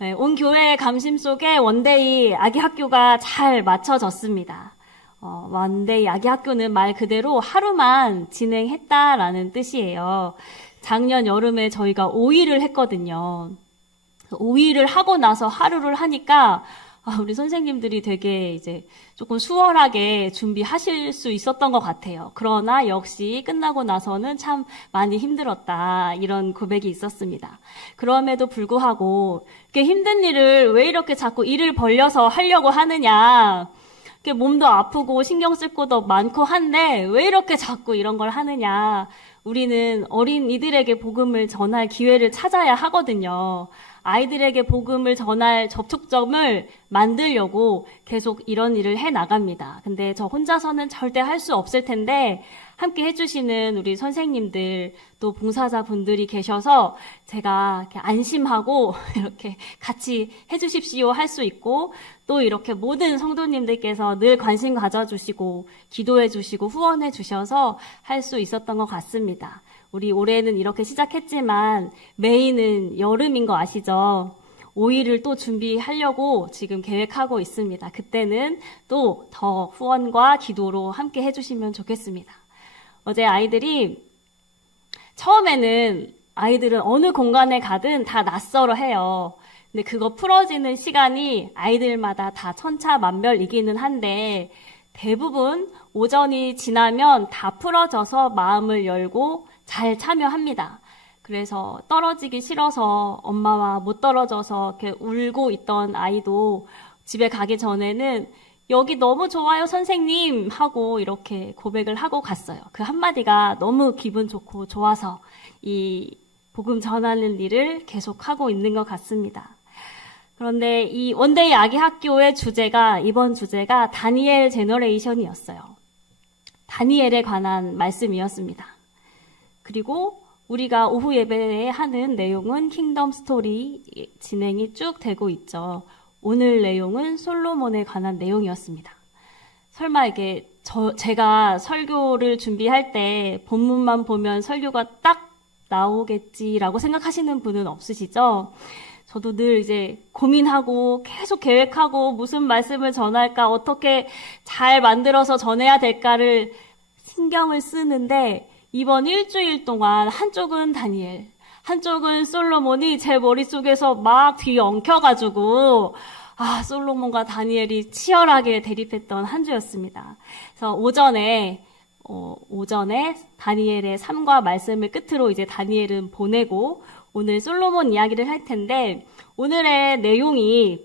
네, 온 교회의 감심 속에 원데이 아기 학교가 잘 맞춰졌습니다. 원데이 아기 학교는 말 그대로 하루만 진행했다라는 뜻이에요. 작년 여름에 저희가 5일을 했거든요. 5일을 하고 나서 하루를 하니까 우리 선생님들이 되게 이제 조금 수월하게 준비하실 수 있었던 것 같아요. 그러나 역시 끝나고 나서는 참 많이 힘들었다. 이런 고백이 있었습니다. 그럼에도 불구하고 이렇게 힘든 일을 왜 이렇게 자꾸 일을 벌려서 하려고 하느냐. 몸도 아프고 신경 쓸 것도 많고 한데 왜 이렇게 자꾸 이런 걸 하느냐. 우리는 어린 이들에게 복음을 전할 기회를 찾아야 하거든요. 아이들에게 복음을 전할 접촉점을 만들려고 계속 이런 일을 해 나갑니다. 근데 저 혼자서는 절대 할 수 없을 텐데 함께 해주시는 우리 선생님들 또 봉사자분들이 계셔서 제가 이렇게 안심하고 이렇게 같이 해주십시오 할 수 있고 또 이렇게 모든 성도님들께서 늘 관심 가져주시고 기도해 주시고 후원해 주셔서 할 수 있었던 것 같습니다. 우리 올해는 이렇게 시작했지만 메인은 여름인 거 아시죠? 5일을 또 준비하려고 지금 계획하고 있습니다. 그때는 또 더 후원과 기도로 함께 해주시면 좋겠습니다. 어제 아이들이 처음에는 아이들은 어느 공간에 가든 다 낯설어 해요. 근데 그거 풀어지는 시간이 아이들마다 다 천차만별이기는 한데 대부분 오전이 지나면 다 풀어져서 마음을 열고 잘 참여합니다. 그래서 떨어지기 싫어서 엄마와 못 떨어져서 이렇게 울고 있던 아이도 집에 가기 전에는 여기 너무 좋아요 선생님 하고 이렇게 고백을 하고 갔어요. 그 한마디가 너무 기분 좋고 좋아서 이 복음 전하는 일을 계속하고 있는 것 같습니다. 그런데 이 원데이 아기 학교의 이번 주제가 다니엘 제너레이션이었어요. 다니엘에 관한 말씀이었습니다. 그리고 우리가 오후 예배에 하는 내용은 킹덤 스토리 진행이 쭉 되고 있죠. 오늘 내용은 솔로몬에 관한 내용이었습니다. 설마 이게 제가 설교를 준비할 때 본문만 보면 설교가 딱 나오겠지라고 생각하시는 분은 없으시죠? 저도 늘 이제 고민하고 계속 계획하고 무슨 말씀을 전할까, 어떻게 잘 만들어서 전해야 될까를 신경을 쓰는데 이번 일주일 동안 한쪽은 다니엘, 한쪽은 솔로몬이 제 머릿속에서 막 뒤에 엉켜가지고 솔로몬과 다니엘이 치열하게 대립했던 한 주였습니다. 그래서 오전에 다니엘의 삶과 말씀을 끝으로 이제 다니엘은 보내고 오늘 솔로몬 이야기를 할 텐데 오늘의 내용이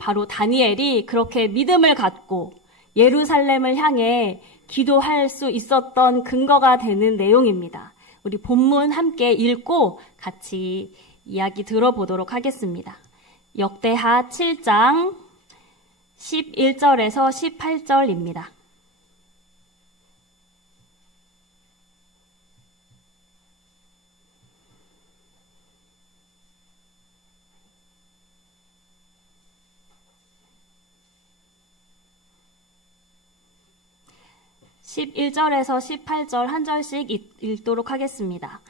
바로 다니엘이 그렇게 믿음을 갖고 예루살렘을 향해 기도할 수 있었던 근거가 되는 내용입니다. 우리 본문 함께 읽고 같이 이야기 들어보도록 하겠습니다. 역대하 7장 11절에서 18절입니다. (11절에서) (18절) 한 절씩 읽도록 하겠습니다.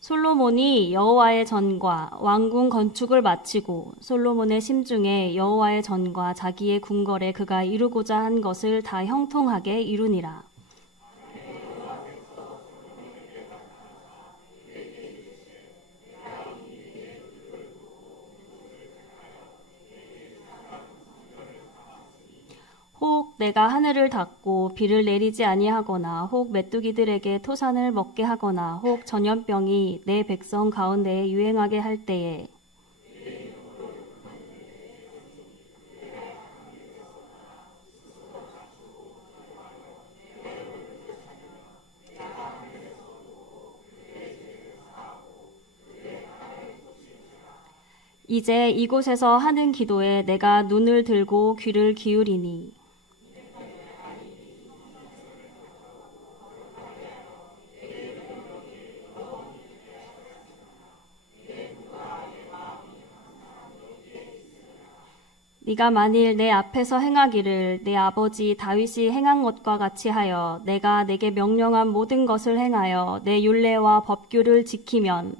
솔로몬이 여호와의 전과 왕궁 건축을 마치고 솔로몬의 심중에 여호와의 전과 자기의 궁궐에 그가 이루고자 한 것을 다 형통하게 이루니라. 혹 내가 하늘을 닫고 비를 내리지 아니하거나 혹 메뚜기들에게 토산을 먹게 하거나 혹 전염병이 내 백성 가운데에 유행하게 할 때에 이제 이곳에서 하는 기도에 내가 눈을 들고 귀를 기울이니 네가 만일 내 앞에서 행하기를 내 아버지 다윗이 행한 것과 같이 하여 내가 내게 명령한 모든 것을 행하여 내 율례와 법규를 지키면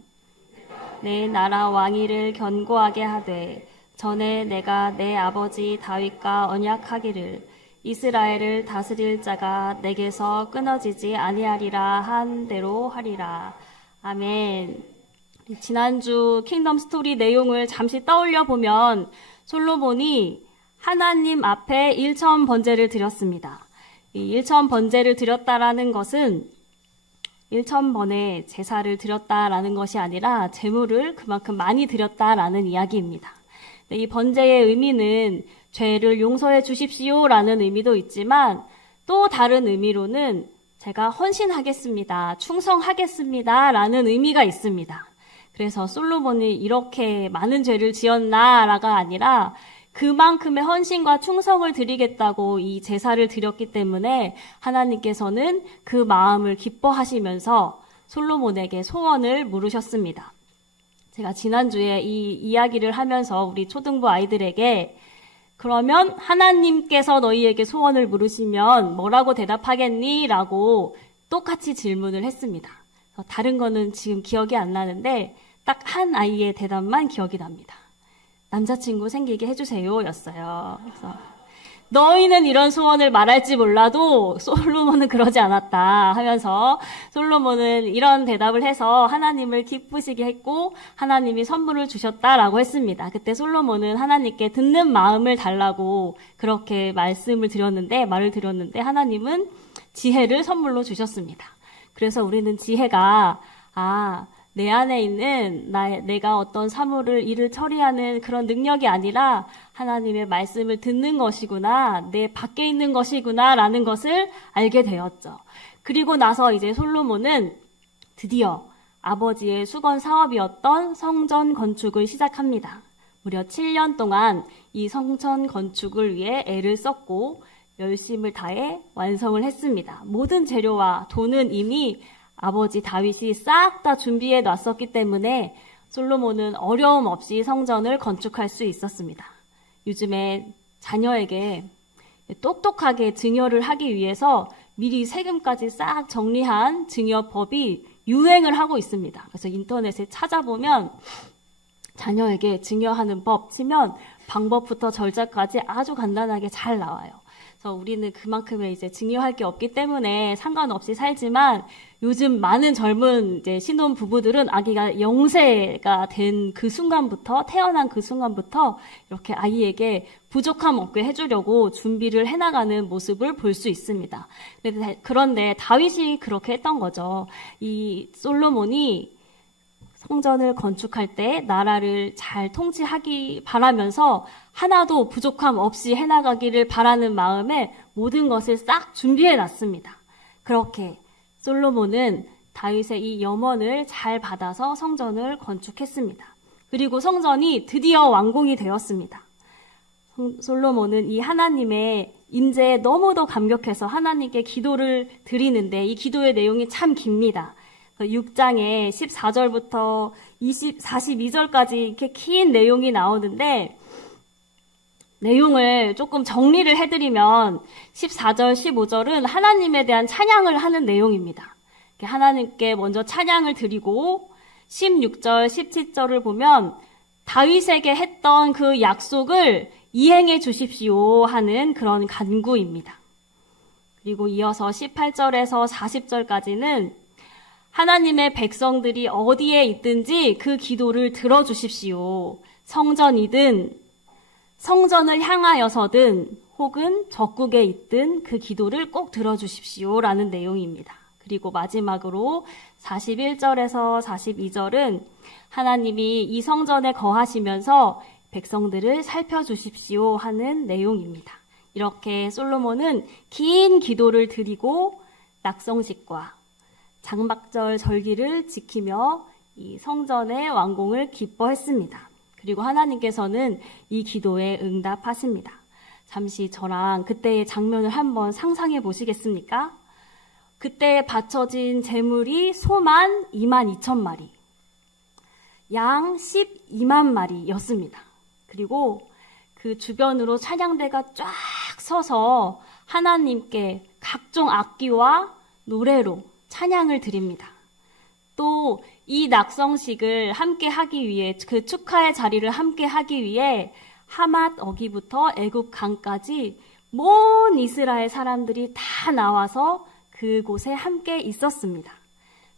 내 나라 왕위를 견고하게 하되 전에 내가 내 아버지 다윗과 언약하기를 이스라엘을 다스릴 자가 내게서 끊어지지 아니하리라 한 대로 하리라. 아멘. 지난주 킹덤 스토리 내용을 잠시 떠올려 보면 솔로몬이 하나님 앞에 일천 번제를 드렸습니다. 이 일천 번제를 드렸다라는 것은 1,000번의 제사를 드렸다라는 것이 아니라 제물을 그만큼 많이 드렸다라는 이야기입니다. 이 번제의 의미는 죄를 용서해 주십시오라는 의미도 있지만 또 다른 의미로는 제가 헌신하겠습니다, 충성하겠습니다라는 의미가 있습니다. 그래서 솔로몬이 이렇게 많은 죄를 지었나라가 아니라 그만큼의 헌신과 충성을 드리겠다고 이 제사를 드렸기 때문에 하나님께서는 그 마음을 기뻐하시면서 솔로몬에게 소원을 물으셨습니다. 제가 지난주에 이 이야기를 하면서 우리 초등부 아이들에게 그러면 하나님께서 너희에게 소원을 물으시면 뭐라고 대답하겠니? 라고 똑같이 질문을 했습니다. 다른 거는 지금 기억이 안 나는데 딱 한 아이의 대답만 기억이 납니다. 남자친구 생기게 해주세요 였어요. 그래서 너희는 이런 소원을 말할지 몰라도 솔로몬은 그러지 않았다 하면서 솔로몬은 이런 대답을 해서 하나님을 기쁘시게 했고 하나님이 선물을 주셨다라고 했습니다. 그때 솔로몬은 하나님께 듣는 마음을 달라고 그렇게 말을 드렸는데 하나님은 지혜를 선물로 주셨습니다. 그래서 우리는 지혜가 내 안에 있는 내가 어떤 일을 처리하는 그런 능력이 아니라 하나님의 말씀을 듣는 것이구나, 내 밖에 있는 것이구나 라는 것을 알게 되었죠. 그리고 나서 이제 솔로몬은 드디어 아버지의 수건 사업이었던 성전 건축을 시작합니다. 무려 7년 동안 이 성전 건축을 위해 애를 썼고 열심을 다해 완성을 했습니다. 모든 재료와 돈은 이미 아버지 다윗이 싹 다 준비해 놨었기 때문에 솔로몬은 어려움 없이 성전을 건축할 수 있었습니다. 요즘에 자녀에게 똑똑하게 증여를 하기 위해서 미리 세금까지 싹 정리한 증여법이 유행을 하고 있습니다. 그래서 인터넷에 찾아보면 자녀에게 증여하는 법 치면 방법부터 절차까지 아주 간단하게 잘 나와요. 그래서 우리는 그만큼의 이제 증여할 게 없기 때문에 상관없이 살지만 요즘 많은 젊은 이제 신혼 부부들은 아기가 영세가 된 그 순간부터, 태어난 그 순간부터 이렇게 아이에게 부족함 없게 해주려고 준비를 해나가는 모습을 볼 수 있습니다. 그런데 다윗이 그렇게 했던 거죠. 이 솔로몬이 성전을 건축할 때 나라를 잘 통치하기 바라면서 하나도 부족함 없이 해나가기를 바라는 마음에 모든 것을 싹 준비해 놨습니다. 그렇게 솔로몬은 다윗의 이 염원을 잘 받아서 성전을 건축했습니다. 그리고 성전이 드디어 완공이 되었습니다. 솔로몬은 이 하나님의 임재에 너무도 감격해서 하나님께 기도를 드리는데 이 기도의 내용이 참 깁니다. 6장에 14절부터 42절까지 이렇게 긴 내용이 나오는데 내용을 조금 정리를 해드리면 14절, 15절은 하나님에 대한 찬양을 하는 내용입니다. 하나님께 먼저 찬양을 드리고 16절, 17절을 보면 다윗에게 했던 그 약속을 이행해 주십시오 하는 그런 간구입니다. 그리고 이어서 18절에서 40절까지는 하나님의 백성들이 어디에 있든지 그 기도를 들어주십시오. 성전이든 성전을 향하여서든 혹은 적국에 있든 그 기도를 꼭 들어주십시오 라는 내용입니다. 그리고 마지막으로 41절에서 42절은 하나님이 이 성전에 거하시면서 백성들을 살펴주십시오 하는 내용입니다. 이렇게 솔로몬은 긴 기도를 드리고 낙성식과 장막절 절기를 지키며 이 성전의 완공을 기뻐했습니다. 그리고 하나님께서는 이 기도에 응답하십니다. 잠시 저랑 그때의 장면을 한번 상상해 보시겠습니까? 그때 바쳐진 제물이 소만 22,000마리, 양 12만 마리였습니다. 그리고 그 주변으로 찬양대가 쫙 서서 하나님께 각종 악기와 노래로 찬양을 드립니다. 또 이 낙성식을 함께 하기 위해, 그 축하의 자리를 함께 하기 위해 하맛 어기부터 애굽 강까지 온 이스라엘 사람들이 다 나와서 그곳에 함께 있었습니다.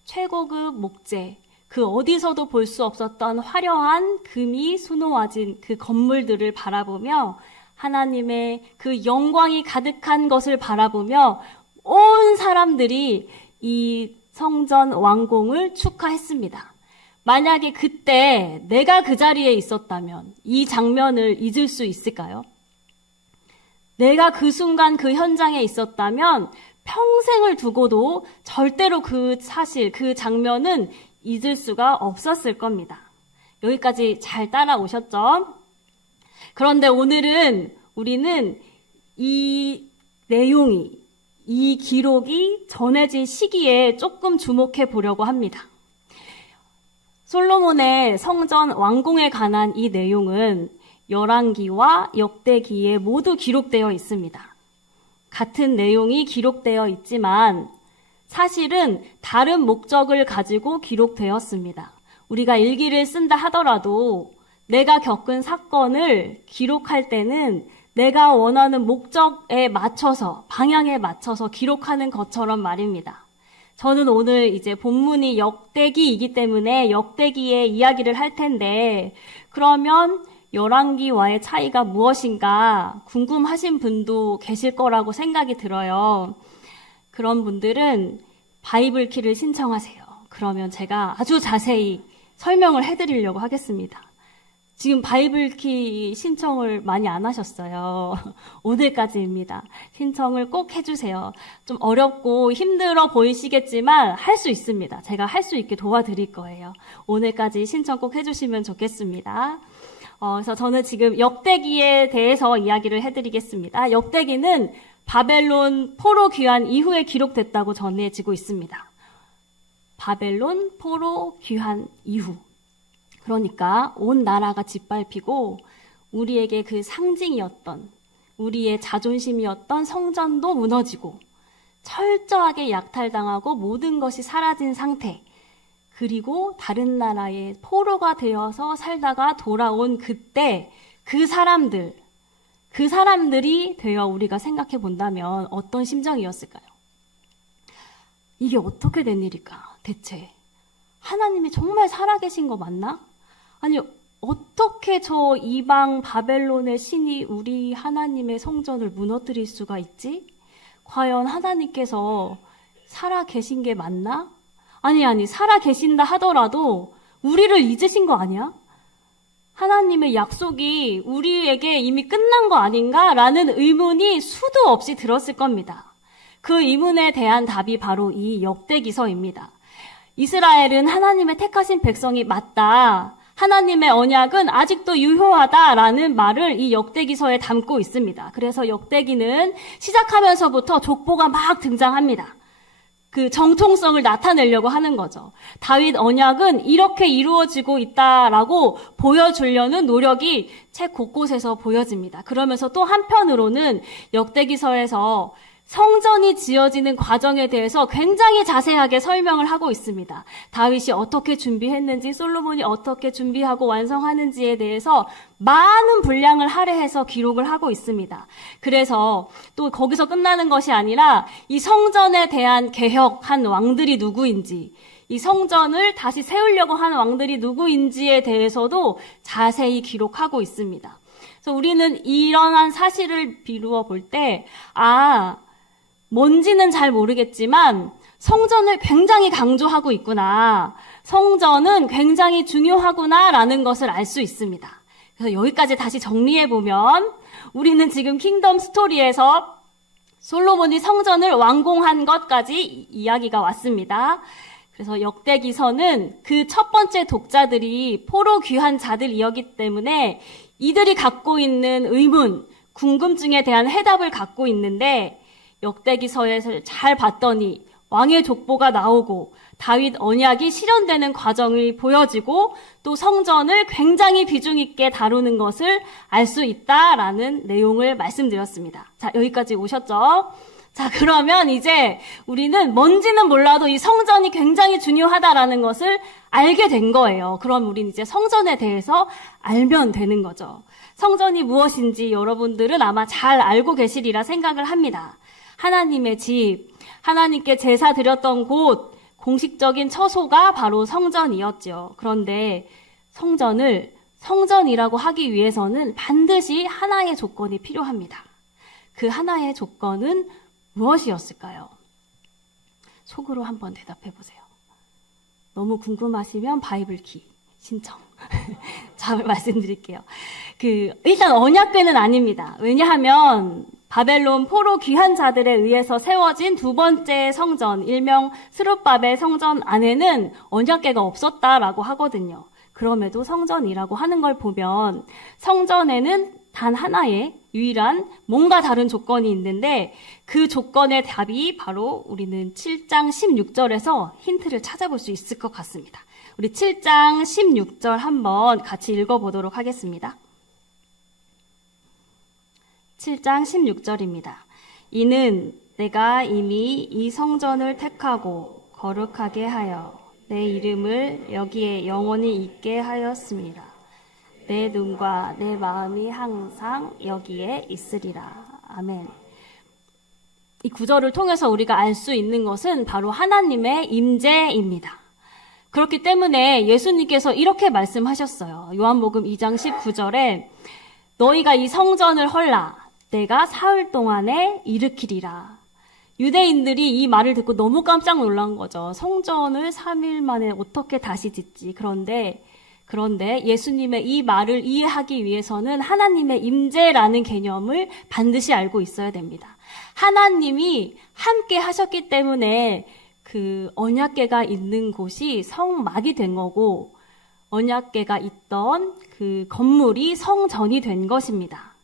최고급 목재, 그 어디서도 볼 수 없었던 화려한 금이 수놓아진 그 건물들을 바라보며 하나님의 그 영광이 가득한 것을 바라보며 온 사람들이 이 성전 완공을 축하했습니다. 만약에 그때 내가 그 자리에 있었다면 이 장면을 잊을 수 있을까요? 내가 그 순간 그 현장에 있었다면 평생을 두고도 절대로 그 사실, 그 장면은 잊을 수가 없었을 겁니다. 여기까지 잘 따라오셨죠? 그런데 오늘은 우리는 이 내용이, 이 기록이 전해진 시기에 조금 주목해 보려고 합니다. 솔로몬의 성전 완공에 관한 이 내용은 열왕기와 역대기에 모두 기록되어 있습니다. 같은 내용이 기록되어 있지만 사실은 다른 목적을 가지고 기록되었습니다. 우리가 일기를 쓴다 하더라도 내가 겪은 사건을 기록할 때는 내가 원하는 목적에 맞춰서, 방향에 맞춰서 기록하는 것처럼 말입니다. 저는 오늘 이제 본문이 역대기이기 때문에 역대기의 이야기를 할 텐데, 그러면 열왕기와의 차이가 무엇인가 궁금하신 분도 계실 거라고 생각이 들어요. 그런 분들은 바이블 키를 신청하세요. 그러면 제가 아주 자세히 설명을 해드리려고 하겠습니다. 지금 바이블 키 신청을 많이 안 하셨어요. 오늘까지입니다. 신청을 꼭 해주세요. 좀 어렵고 힘들어 보이시겠지만 할 수 있습니다. 제가 할 수 있게 도와드릴 거예요. 오늘까지 신청 꼭 해주시면 좋겠습니다. 그래서 저는 지금 역대기에 대해서 이야기를 해드리겠습니다. 역대기는 바벨론 포로 귀환 이후에 기록됐다고 전해지고 있습니다. 바벨론 포로 귀환 이후. 그러니까 온 나라가 짓밟히고 우리에게 그 상징이었던, 우리의 자존심이었던 성전도 무너지고 철저하게 약탈당하고 모든 것이 사라진 상태, 그리고 다른 나라의 포로가 되어서 살다가 돌아온 그때 그 사람들이 되어 우리가 생각해 본다면 어떤 심정이었을까요? 이게 어떻게 된 일일까? 대체 하나님이 정말 살아계신 거 맞나? 아니, 어떻게 저 이방 바벨론의 신이 우리 하나님의 성전을 무너뜨릴 수가 있지? 과연 하나님께서 살아계신 게 맞나? 아니, 살아계신다 하더라도 우리를 잊으신 거 아니야? 하나님의 약속이 우리에게 이미 끝난 거 아닌가? 라는 의문이 수도 없이 들었을 겁니다. 그 의문에 대한 답이 바로 이 역대기서입니다. 이스라엘은 하나님의 택하신 백성이 맞다. 하나님의 언약은 아직도 유효하다라는 말을 이 역대기서에 담고 있습니다. 그래서 역대기는 시작하면서부터 족보가 막 등장합니다. 그 정통성을 나타내려고 하는 거죠. 다윗 언약은 이렇게 이루어지고 있다라고 보여주려는 노력이 책 곳곳에서 보여집니다. 그러면서 또 한편으로는 역대기서에서 성전이 지어지는 과정에 대해서 굉장히 자세하게 설명을 하고 있습니다. 다윗이 어떻게 준비했는지, 솔로몬이 어떻게 준비하고 완성하는지에 대해서 많은 분량을 할애해서 기록을 하고 있습니다. 그래서 또 거기서 끝나는 것이 아니라 이 성전에 대한 개혁한 왕들이 누구인지, 이 성전을 다시 세우려고 하는 왕들이 누구인지에 대해서도 자세히 기록하고 있습니다. 그래서 우리는 이러한 사실을 비루어 볼 때, 뭔지는 잘 모르겠지만 성전을 굉장히 강조하고 있구나. 성전은 굉장히 중요하구나라는 것을 알 수 있습니다. 그래서 여기까지 다시 정리해보면 우리는 지금 킹덤 스토리에서 솔로몬이 성전을 완공한 것까지 이야기가 왔습니다. 그래서 역대기서는 그 첫 번째 독자들이 포로 귀한 자들이었기 때문에 이들이 갖고 있는 의문, 궁금증에 대한 해답을 갖고 있는데 역대기서에서 잘 봤더니 왕의 족보가 나오고 다윗 언약이 실현되는 과정이 보여지고 또 성전을 굉장히 비중 있게 다루는 것을 알 수 있다라는 내용을 말씀드렸습니다. 자, 여기까지 오셨죠? 자, 그러면 이제 우리는 뭔지는 몰라도 이 성전이 굉장히 중요하다라는 것을 알게 된 거예요. 그럼 우리는 이제 성전에 대해서 알면 되는 거죠. 성전이 무엇인지 여러분들은 아마 잘 알고 계시리라 생각을 합니다. 하나님의 집, 하나님께 제사 드렸던 곳, 공식적인 처소가 바로 성전이었죠. 그런데 성전을 성전이라고 하기 위해서는 반드시 하나의 조건이 필요합니다. 그 하나의 조건은 무엇이었을까요? 속으로 한번 대답해 보세요. 너무 궁금하시면 바이블키 신청. 답을 말씀드릴게요. 일단 언약궤는 아닙니다. 왜냐하면 바벨론 포로 귀한 자들에 의해서 세워진 두 번째 성전, 일명 스룹바벨 성전 안에는 언약궤가 없었다라고 하거든요. 그럼에도 성전이라고 하는 걸 보면 성전에는 단 하나의 유일한 뭔가 다른 조건이 있는데 그 조건의 답이 바로 우리는 7장 16절에서 힌트를 찾아볼 수 있을 것 같습니다. 우리 7장 16절 한번 같이 읽어보도록 하겠습니다. 7장 16절입니다. 이는 내가 이미 이 성전을 택하고 거룩하게 하여 내 이름을 여기에 영원히 있게 하였습니다. 내 눈과 내 마음이 항상 여기에 있으리라. 아멘. 이 구절을 통해서 우리가 알 수 있는 것은 바로 하나님의 임재입니다. 그렇기 때문에 예수님께서 이렇게 말씀하셨어요. 요한복음 2장 19절에 너희가 이 성전을 헐라 내가 사흘 동안에 일으키리라. 유대인들이 이 말을 듣고 너무 깜짝 놀란 거죠. 성전을 3일 만에 어떻게 다시 짓지? 그런데 예수님의 이 말을 이해하기 위해서는 하나님의 임재라는 개념을 반드시 알고 있어야 됩니다. 하나님이 함께 하셨기 때문에 그 언약궤가 있는 곳이 성막이 된 거고 언약궤가 있던 그 건물이 성전이 된 것입니다.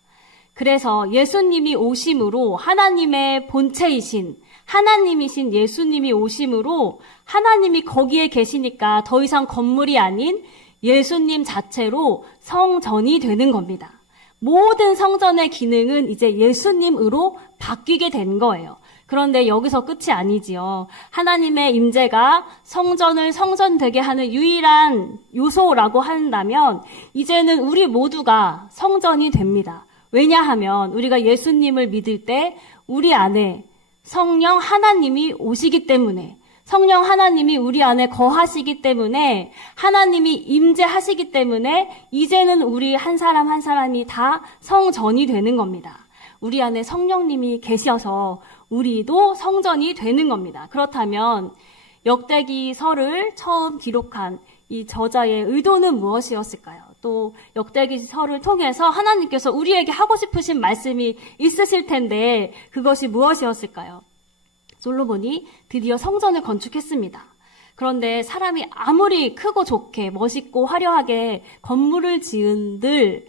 그래서 예수님이 오심으로 하나님의 본체이신 하나님이신 예수님이 오심으로 하나님이 거기에 계시니까 더 이상 건물이 아닌 예수님 자체로 성전이 되는 겁니다. 모든 성전의 기능은 이제 예수님으로 바뀌게 된 거예요. 그런데 여기서 끝이 아니지요. 하나님의 임재가 성전을 성전되게 하는 유일한 요소라고 한다면 이제는 우리 모두가 성전이 됩니다. 왜냐하면 우리가 예수님을 믿을 때 우리 안에 성령 하나님이 오시기 때문에 성령 하나님이 우리 안에 거하시기 때문에 하나님이 임재하시기 때문에 이제는 우리 한 사람 한 사람이 다 성전이 되는 겁니다. 우리 안에 성령님이 계셔서 우리도 성전이 되는 겁니다. 그렇다면 역대기서를 처음 기록한 이 저자의 의도는 무엇이었을까요? 또 역대기서를 통해서 하나님께서 우리에게 하고 싶으신 말씀이 있으실 텐데 그것이 무엇이었을까요? 솔로몬이 드디어 성전을 건축했습니다. 그런데 사람이 아무리 크고 좋게 멋있고 화려하게 건물을 지은들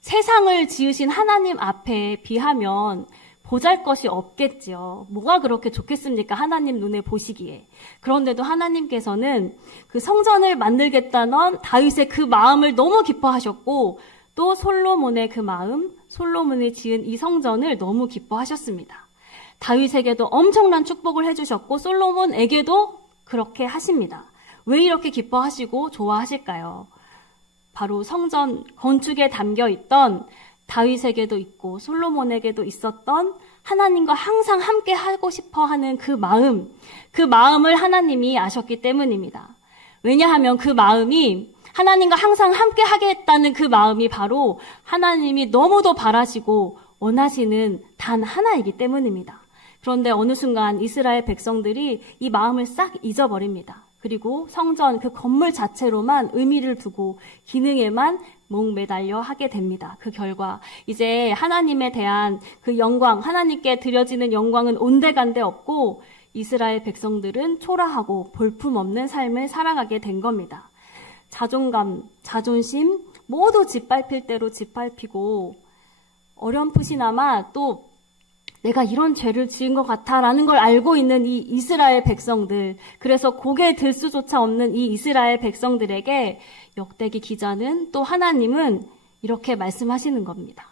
세상을 지으신 하나님 앞에 비하면 보잘것이 없겠지요. 뭐가 그렇게 좋겠습니까? 하나님 눈에 보시기에. 그런데도 하나님께서는 그 성전을 만들겠다는 다윗의 그 마음을 너무 기뻐하셨고 또 솔로몬의 그 마음, 솔로몬이 지은 이 성전을 너무 기뻐하셨습니다. 다윗에게도 엄청난 축복을 해주셨고 솔로몬에게도 그렇게 하십니다. 왜 이렇게 기뻐하시고 좋아하실까요? 바로 성전 건축에 담겨있던 다윗에게도 있고 솔로몬에게도 있었던 하나님과 항상 함께 하고 싶어 하는 그 마음을 하나님이 아셨기 때문입니다. 왜냐하면 그 마음이 하나님과 항상 함께 하겠다는 그 마음이 바로 하나님이 너무도 바라시고 원하시는 단 하나이기 때문입니다. 그런데 어느 순간 이스라엘 백성들이 이 마음을 싹 잊어버립니다. 그리고 성전 그 건물 자체로만 의미를 두고 기능에만 목매달려 하게 됩니다. 그 결과 이제 하나님에 대한 그 영광, 하나님께 드려지는 영광은 온데간데 없고 이스라엘 백성들은 초라하고 볼품없는 삶을 살아가게 된 겁니다. 자존감, 자존심 모두 짓밟힐 대로 짓밟히고 어렴풋이나마 또 내가 이런 죄를 지은 것 같아라는 걸 알고 있는 이 이스라엘 백성들, 그래서 고개 들 수조차 없는 이 이스라엘 백성들에게 역대기 기자는 또 하나님은 이렇게 말씀하시는 겁니다.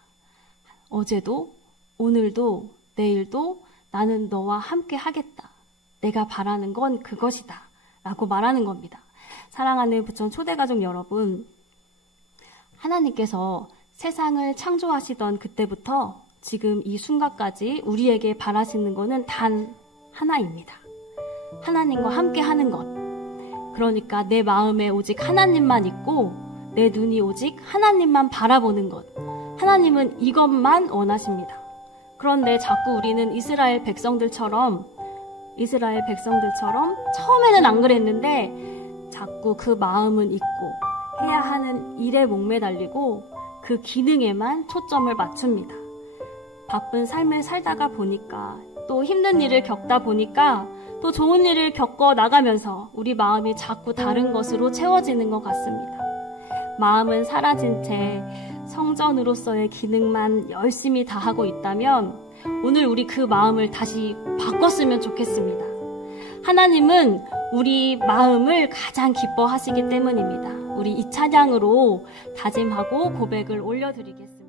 어제도 오늘도 내일도 나는 너와 함께 하겠다. 내가 바라는 건 그것이다. 라고 말하는 겁니다. 사랑하는 부천 초대가족 여러분, 하나님께서 세상을 창조하시던 그때부터 지금 이 순간까지 우리에게 바라시는 것은 단 하나입니다. 하나님과 함께 하는 것. 그러니까 내 마음에 오직 하나님만 있고 내 눈이 오직 하나님만 바라보는 것. 하나님은 이것만 원하십니다. 그런데 자꾸 우리는 이스라엘 백성들처럼 처음에는 안 그랬는데 자꾸 그 마음은 있고 해야 하는 일에 목매달리고 그 기능에만 초점을 맞춥니다. 바쁜 삶을 살다가 보니까 또 힘든 일을 겪다 보니까 또 좋은 일을 겪어 나가면서 우리 마음이 자꾸 다른 것으로 채워지는 것 같습니다. 마음은 사라진 채 성전으로서의 기능만 열심히 다하고 있다면 오늘 우리 그 마음을 다시 바꿨으면 좋겠습니다. 하나님은 우리 마음을 가장 기뻐하시기 때문입니다. 우리 이 찬양으로 다짐하고 고백을 올려드리겠습니다.